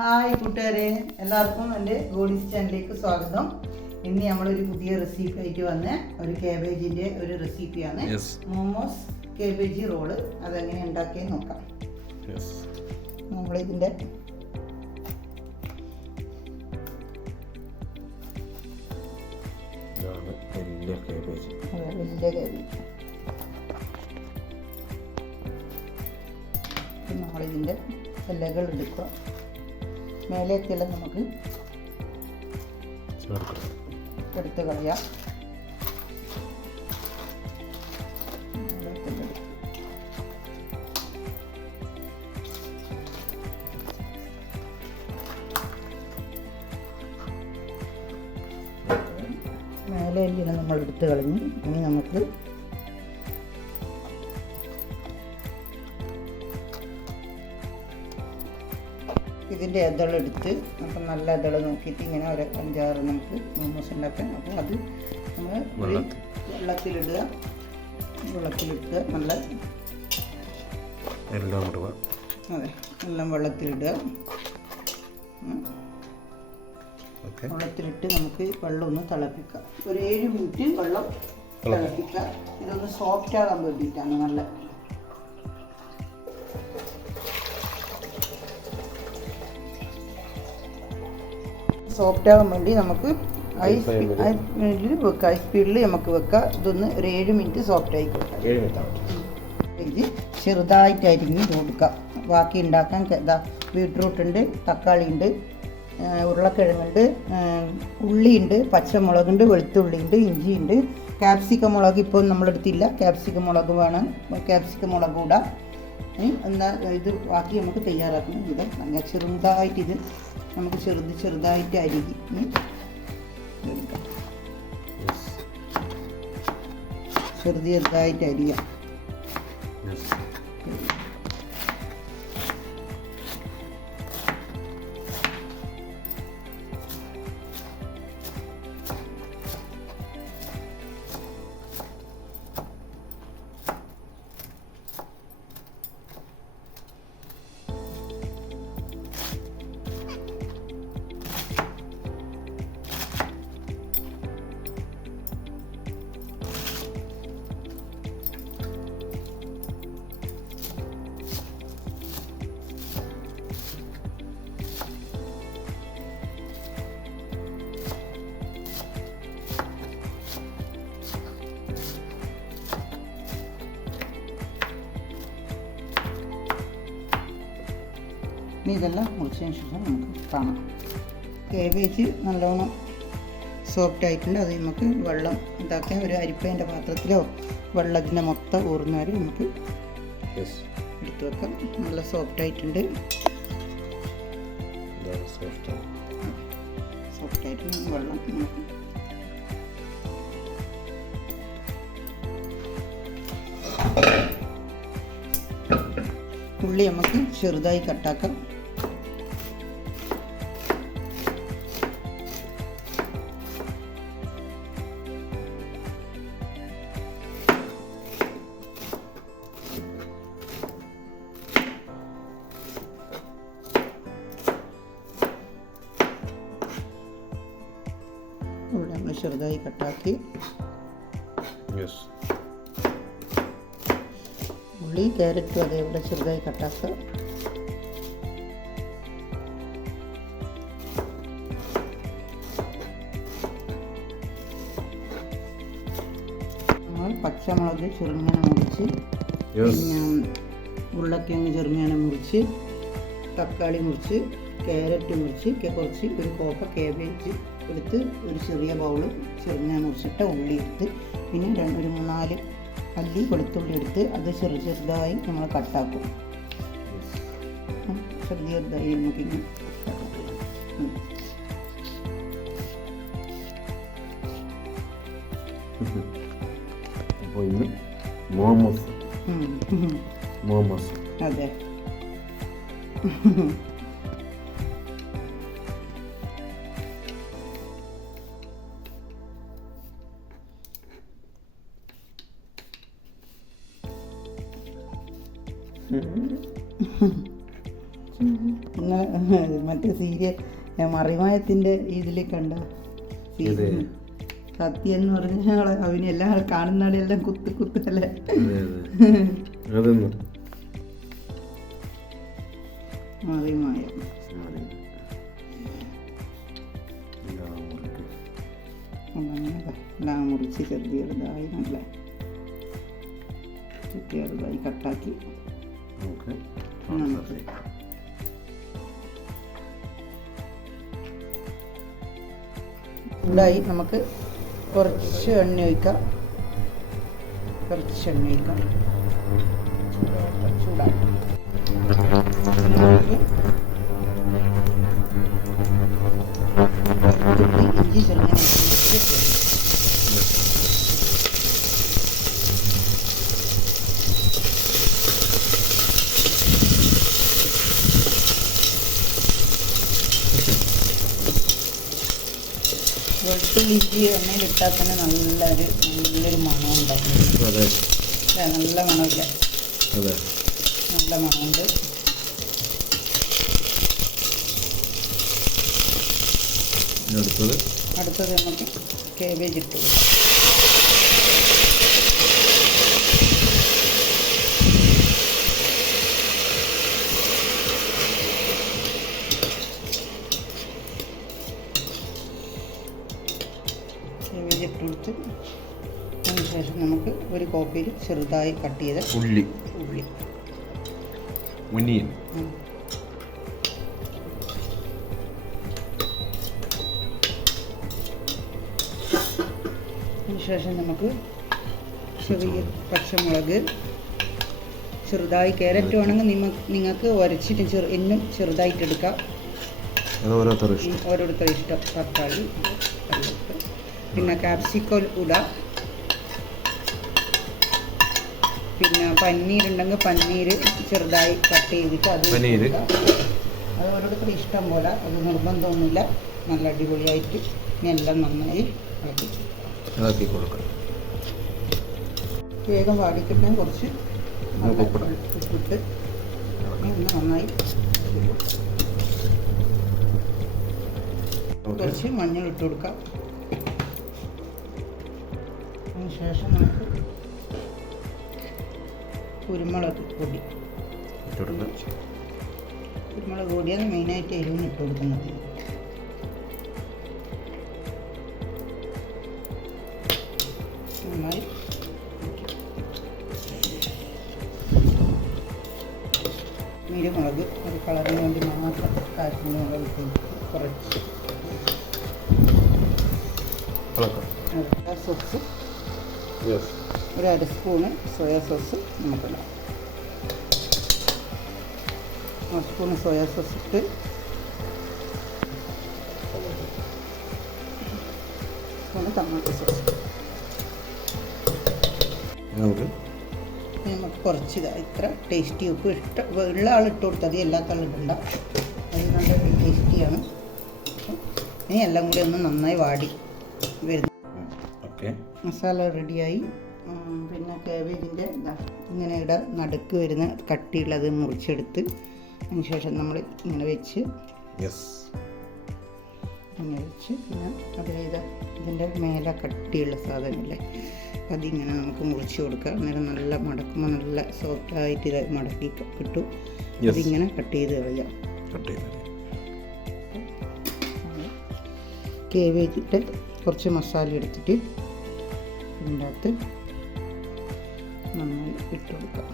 Hi കൂട്ടുകാരെ, എല്ലാവർക്കും എൻ്റെ ഗോഡീസ് ചാനലിലേക്ക് സ്വാഗതം. ഇന്ന് നമ്മളൊരു പുതിയ റെസിപ്പി ആയിട്ട് വന്ന ഒരു കാബേജിൻ്റെ ഒരു റെസിപ്പിയാണ്. Momos cabbage roll. അതെങ്ങനെ ഉണ്ടാക്കിയെന്ന് നോക്കാം. നമ്മളിതിൻ്റെ വലിയ കാബേജ് നമ്മളിതിൻ്റെ ഇലകൾ എടുക്കുക. മേലേക്കെല്ലാം നമുക്ക് എടുത്ത് കളയാം. മേലെ എല്ലാം നമ്മൾ എടുത്ത് കളഞ്ഞു. ഇനി നമുക്ക് ഇതിൻ്റെ ഇതളെടുത്ത് അപ്പം നല്ല ഇതൾ നോക്കിയിട്ട് ഇങ്ങനെ ഒരു 5-6 നമുക്ക് മോമോസ് ഉണ്ടാക്കാം. അപ്പോൾ അത് നമ്മൾ വെള്ളത്തിലിടുക. നല്ല അതെ എല്ലാം വെള്ളത്തിലിടുക. വെള്ളത്തിലിട്ട് നമുക്ക് വെള്ളം ഒന്ന് തിളപ്പിക്കാം. ഒരു 7 മിനിറ്റ് വെള്ളം തിളപ്പിക്കുക. ഇതൊന്ന് സോഫ്റ്റ് ആകാൻ വേണ്ടിയിട്ടാണ്. നല്ല സോഫ്റ്റ് ആകാൻ വേണ്ടി നമുക്ക് ഹൈ സ്പീഡിൽ നമുക്ക് വെക്കാം. ഇതൊന്ന് ഒരു 7 മിനിറ്റ് സോഫ്റ്റ് ആയി കൊടുക്കാം. ഇത് ചെറുതായിട്ട് അരിഞ്ഞ് കൊടുക്കാം. ബാക്കി ഉണ്ടാക്കാൻ ബീട്രൂട്ട് ഉണ്ട്, തക്കാളി ഉണ്ട്, ഉരുളക്കിഴങ്ങുണ്ട്, ഉള്ളിയുണ്ട്, പച്ചമുളകുണ്ട്, വെളുത്തുള്ളിയുണ്ട്, ഇഞ്ചിയുണ്ട്, ക്യാപ്സിക്കം മുളക് ഇപ്പോൾ നമ്മളെടുത്തില്ല. ക്യാപ്സിക്കം മുളക് വേണം. ക്യാപ്സിക്കം മുളക് ഇടാം. എന്നാൽ ഇത് ബാക്കി നമുക്ക് തയ്യാറാക്കണം. ഇത് നല്ല ചെറുതായിട്ട് ഇത് നമുക്ക് ചെറുതായിട്ട് അരിഞ്ഞ് എടുക്കാം. ചെറുതായിട്ട് അരിയാം. ഇതെല്ലാം മുറിച്ചതിന് ശേഷം നമുക്ക് കാണാം. കാബേജ് നല്ലോണം സോഫ്റ്റ് ആയിട്ടുണ്ട്. അത് നമുക്ക് വെള്ളം ഇതാക്കാൻ ഒരു അരിപ്പേൻ്റെ പാത്രത്തിലോ വെള്ളത്തിൻ്റെ മൊത്തം ഊർന്ന വരെ നമുക്ക് എടുത്ത് വെക്കാം. നല്ല സോഫ്റ്റ് ആയിട്ടുണ്ട്. സോഫ്റ്റ് ആയിട്ട് വെള്ളം നമുക്ക് ഉള്ളി നമുക്ക് ചെറുതായി കട്ടാക്കാം. ഇവിടെ നമ്മൾ ചെറുതായി കട്ടാക്കി. ഉള്ളി ക്യാരറ്റും അതേപോലെ ചെറുതായി കട്ടാക്കുക. നമ്മൾ പച്ചമുളക് ചെറുങ്ങനെ മുറിച്ച്, പിന്നെ ഉരുളക്കിഴങ്ങ് ചെറുങ്ങനെ മുറിച്ച്, തക്കാളി മുറിച്ച്, ക്യാരറ്റ് മുറിച്ച്, കുറച്ച് ഒരു കോപ്പ കാബേജ് എടുത്ത് ഒരു ചെറിയ ബൗള് ചെറുങ്ങനെ മുറിച്ചിട്ട് ഉള്ളി എടുത്ത്, പിന്നെ ഒരു 3-4 അല്ലി വെളുത്തുള്ളി എടുത്ത് അത് ചെറുതായി നമ്മൾ കട്ടാക്കും. ചെറുതായി നമുക്കിങ്ങനെ മോമോസ് അതെ. മറ്റേ സീരിയൽ മറിമായത്തിൻ്റെ ഇതിൽ കണ്ട സീരിയൽ സത്യം എന്ന് പറഞ്ഞാൽ അവനെല്ലാം കാണുന്നതെല്ലാം കുത്തല്ലേ. മറിമായം എല്ലാം മുറിച്ച് ചെറുതായി നല്ല ചെറുതായി കട്ടാക്കി ചൂടായി നമുക്ക് കുറച്ച് എണ്ണ ഒഴിക്കാം. ചൂടായി ഇഞ്ചി ചെറുങ്ങനെ വെളുത്തുള്ളി ഇഞ്ചി എണ്ണയിലിട്ടാൽ തന്നെ നല്ലൊരു മണം ഉണ്ടാക്കും. നല്ല മണമില്ല, നല്ല മണമുണ്ട്. അടുത്തത് നമുക്ക് കേബേജ് ഇട്ട് കൊടുക്കാം. കേബേജ് ഇട്ട് കൊടുത്ത് അതിനുശേഷം നമുക്ക് ഒരു കോപ്പിയിൽ ചെറുതായി കട്ട് ചെയ്ത ഉള്ളി അതിനുശേഷം നമുക്ക് ചെറിയ പച്ചമുളക് ചെറുതായി, ക്യാരറ്റ് വേണമെങ്കിൽ നിങ്ങൾക്ക് ഉരച്ചിട്ട് എന്നും ചെറുതായിട്ടെടുക്കാം. ഓരോരുത്തർ ഇഷ്ടം. തക്കാളി, പിന്നെ ക്യാപ്സിക്കം ഇടാം. പിന്നെ പന്നീരുണ്ടെങ്കിൽ പന്നീർ ചെറുതായി കട്ട് ചെയ്തിട്ട് അത് ഓരോരുത്തർ ഇഷ്ടം പോലെ, അത് നിർബന്ധമൊന്നുമില്ല. നല്ല അടിപൊളിയായിട്ട് എല്ലാം നന്നായി ആക്കി കൊടുക്കാം. വേഗം വാടിക്കിട്ടാൻ കുറച്ച് ഉപ്പിട്ട് നന്നായി കുറച്ച് മഞ്ഞൾ ഇട്ട് കൊടുക്കാം. അതിനുശേഷം നമുക്ക് കുരുമുളക് പൊടി പൊടിയാണ് മെയിനായിട്ട് എരിവിന് ഇട്ട് കൊടുക്കുന്നത്. നന്നായി കുരുമുളക് അത് കളറിന് വേണ്ടി മാത്രം കാശ്മീരി ഇട്ട് കുറച്ച് സോസ്, ഒരു 1/2 സ്പൂണ് സോയാ സോസ് നമുക്കിടാം. 1 സ്പൂണ് സോയാ സോസ് ഇട്ട് ടൊമാറ്റോ സോസ് നമുക്ക് കുറച്ച് ഇത്ര ടേസ്റ്റി ഉപ്പ് ഉള്ള ആൾ ഇട്ട് കൊടുത്താൽ മതി, എല്ലാത്ത ആൾ ഇടണ്ട. അത് നല്ല ടേസ്റ്റിയാണ്. ഇനി എല്ലാം കൂടി ഒന്ന് നന്നായി വാടി വരുന്നു. മസാല റെഡിയായി. പിന്നെ കാബേജിൻ്റെ ഇങ്ങനെ ഇവിടെ നടുക്ക് വരുന്ന കട്ടിയുള്ളത് മുറിച്ചെടുത്ത് അതിനുശേഷം നമ്മൾ ഇങ്ങനെ വെച്ച് പിന്നെ അത് ഇതിൻ്റെ മേലെ കട്ടിയുള്ള സാധനമില്ലേ അതിങ്ങനെ നമുക്ക് മുറിച്ച് കൊടുക്കാം. അന്നേരം നല്ല മടക്കുമ്പോൾ നല്ല സോഫ്റ്റായിട്ട് ഇത് മടക്കി കിട്ടും. അതിങ്ങനെ കട്ട് ചെയ്ത് കളയാം. കേബേജിട്ട് കുറച്ച് മസാല എടുത്തിട്ട് ഇതിൻ്റെ അകത്ത് നന്നായി ഇട്ട് കൊടുക്കാം.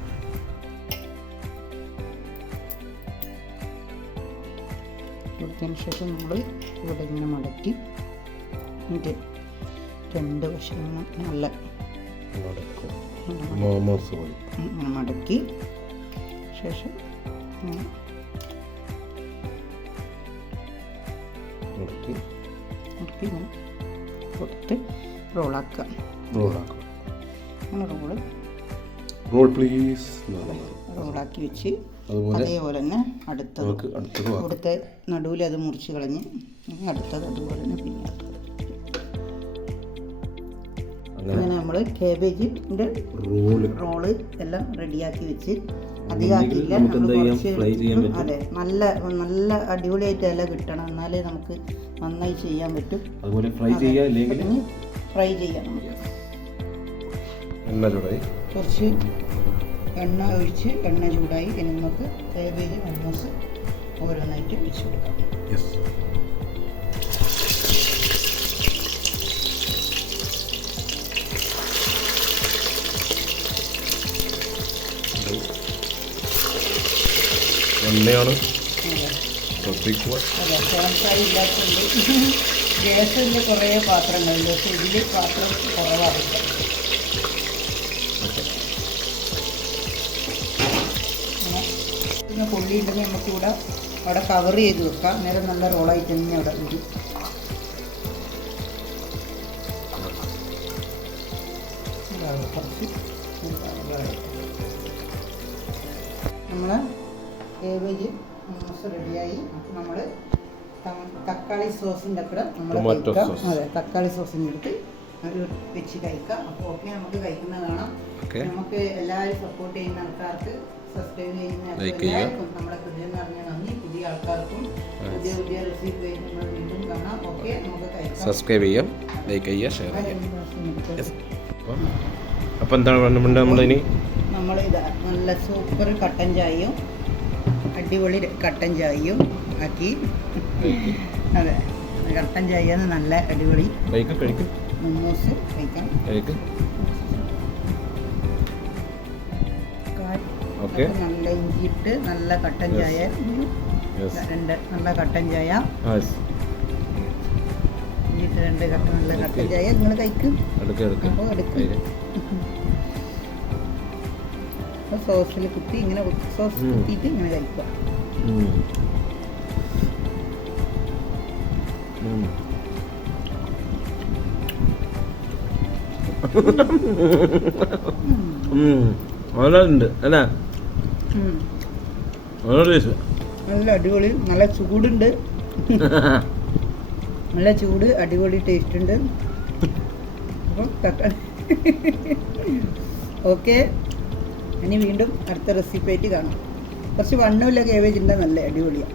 കൊടുത്തതിന് ശേഷം നമ്മൾ ഇവിടെ ഇങ്ങനെ മടക്കി ഇതിൻ്റെ 2 വശങ്ങളും നല്ല മടക്കി ശേഷം കൊടുത്ത് റോളാക്കുക. അങ്ങനെ റോളാക്കി വെച്ച് അതേപോലെ തന്നെ അടുത്തത് കൊടുത്ത നടുവിൽ അത് മുറിച്ച് കളഞ്ഞ് അടുത്തത് അതുപോലെ തന്നെ പിന്നെ അങ്ങനെ നമ്മൾ കേബേജിൻ്റെ റോള് എല്ലാം റെഡിയാക്കി വെച്ച് അധികമാക്കിയില്ല. നമുക്ക് നമ്മൾ എന്താ ചെയ്യാം? കുറച്ച് ഫ്രൈ ചെയ്യാൻ പറ്റും. അതെ, നല്ല നല്ല അടിപൊളിയായിട്ട് ഇല കിട്ടണം, എന്നാലേ നമുക്ക് നന്നായി ചെയ്യാൻ പറ്റും. അതുപോലെ ഫ്രൈ ചെയ്യാം, ഇല്ലെങ്കിൽ ഫ്രൈ ചെയ്യാം. നമുക്ക് എണ്ണ ചൂടായി കുറച്ച് എണ്ണ ഒഴിച്ച്, എണ്ണ ചൂടായി, ഇനി നമുക്ക് കാബേജ് മോമോസ് ഓരോന്നായിട്ട് വെച്ച് കൊടുക്കാം. യെസ്. എണ്ണയാണ് ശ്രദ്ധിക്കുക. അതെ, ഫാൻസായി ഇല്ലാത്തതുകൊണ്ട് ഗ്യാസിൻ്റെ കുറേ പാത്രങ്ങളുണ്ട്, പക്ഷേ ഇതിൽ പാത്രം കുറവാണ്. പിന്നെ കൊള്ളി ഉണ്ടെങ്കിൽ നമുക്കിവിടെ അവിടെ കവർ ചെയ്ത് വെക്കാം. നേരം നല്ല റോളായിട്ട് തന്നെ അവിടെ വരും. കുറച്ച് നമ്മൾ കേബേജ് മോമോസ് റെഡിയായി. നമ്മൾ തക്കാളി സോസിൻ്റെ കൂടെ നമ്മൾ കഴിക്കാം. അതെ, തക്കാളി സോസിൻ്റെ അടുത്ത് വെച്ച് കഴിക്കാം. അപ്പോൾ ഓക്കെ, നമുക്ക് കഴിക്കുന്നത് കാണാം. നമുക്ക് എല്ലാവരും സപ്പോർട്ട് ചെയ്യുന്ന ആൾക്കാർക്ക്, സബ്സ്ക്രൈബ് ചെയ്യുന്ന എല്ലാവർക്കും നമ്മുടെ ഹൃദയം നിറഞ്ഞ നന്ദി. പുതിയ ആൾക്കാർക്കും പുതിയ പുതിയ റെസിപ്പി നമ്മൾ വീണ്ടും കാണാം. ഓക്കെ, നമുക്ക് കഴിക്കാം. സബ്സ്ക്രൈബ് ചെയ്യാം, ലൈക്ക് ചെയ്യുക, ഷെയർ ചെയ്യാം. അപ്പോൾ എന്താണ് നമ്മളിനി നമ്മളിതാ നല്ല സൂപ്പർ കട്ടൻ ചായയും അടിപൊളി കട്ടൻ ചായയും ആക്കി. അതെ, കട്ടൻ ചായ നല്ല അടിപൊളി കഴിക്കും മോമോസ് കഴിക്കാം. ഓക്കെ, നല്ല ഇഞ്ചിയിട്ട് നല്ല കട്ടൻ ചായ, നല്ല കട്ടൻ ചായ, ഇഞ്ചിയിട്ട് നല്ല കട്ടൻ ചായ നിങ്ങൾ കഴിക്കും. അപ്പോൾ എടുക്കും. സോസിൽ കുത്തി ഇങ്ങനെ സോസ് കുത്തിയിട്ട് ഇങ്ങനെ കഴിക്കുക. ഉണ്ട് അല്ലേ? നല്ല അടിപൊളി, നല്ല ചൂടുണ്ട്. നല്ല ചൂട്, അടിപൊളി ടേസ്റ്റ് ഉണ്ട്. അപ്പം തക്കാളി ഓക്കെ, ഇനി വീണ്ടും അടുത്ത റെസിപ്പി ആയിട്ട് കാണാം. കുറച്ച് വണ്ണമില്ല കേബേജ് ഉണ്ട്, നല്ല അടിപൊളിയാണ്.